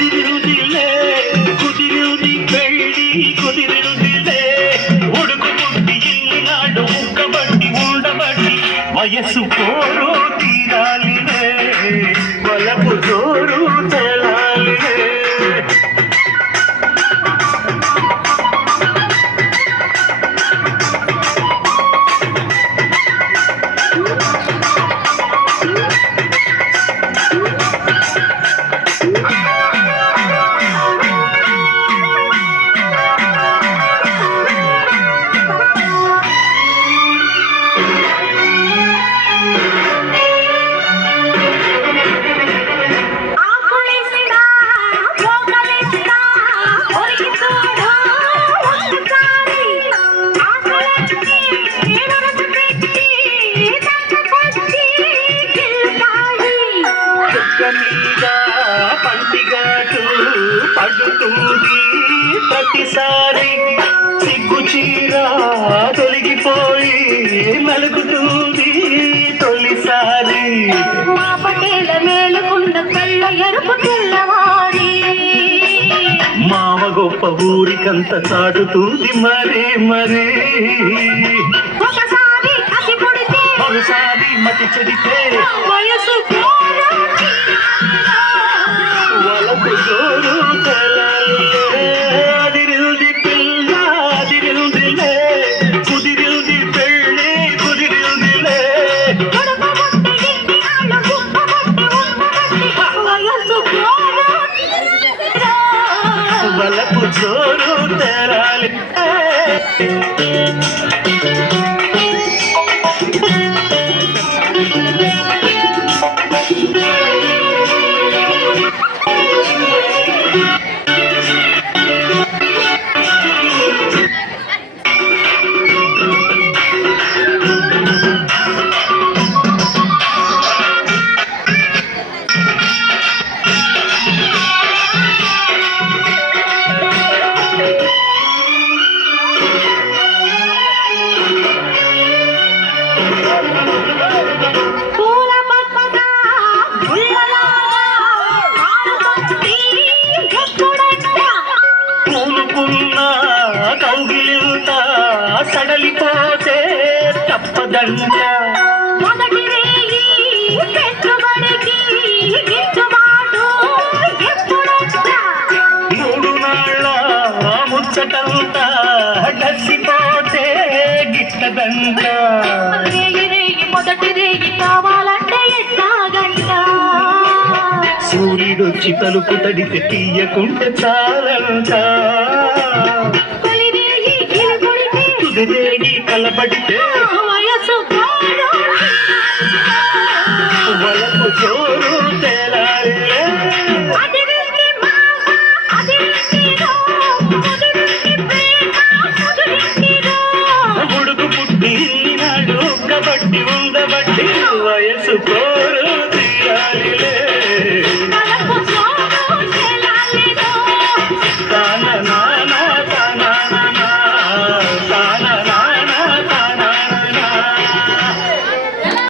కుదిరుదిలే కుదిరుది పెళ్ళి కుదిరుదిలే ఉడుకు పుట్టి ఇల్లినాడు ఉక్కబట్టి ఉండబట్టి వయస్సు పోరు తీరాలిలే వలపు జోరు తెలాలిలే పంటిగాటు పడుతుంది ప్రతిసారి సిగ్గు చీర తొలగిపోయి నలుగుతుంది తొలిసారి మా పటేల మేలుకున్న కళ్ళ ఎరుపు తెల్లవారి మావ గొప్ప ఊరికంత చాటుతుంది మరీ మరీ ఒకసారి అసి పుడితే ఒకసారి మతి చెడితే వయసు వలపు జోరు తెలాలిలే అదిరింది పిల్ల అదిరిందిలే కుదిరింది పెళ్ళి కుదిరిందిలే వలపు జోరు తెలాలి కౌగిలింత సడలిపోతే తప్పదంట మొదటి రేయి పెట్టుబడికి గిట్టుబాటు ఎప్పుడొచ్చ మూడు నాళ్ళ ముచ్చటంతా డసిపోతే గిట్టదంట రేయి మొదటి రేయి కావాలంటే ఎట్లాగంట సూర్యుడొచ్చి తలుపు తడితే తీయకుంటే చాలంట తుదిరేగి కలబడితే వయసు వలపు జోరు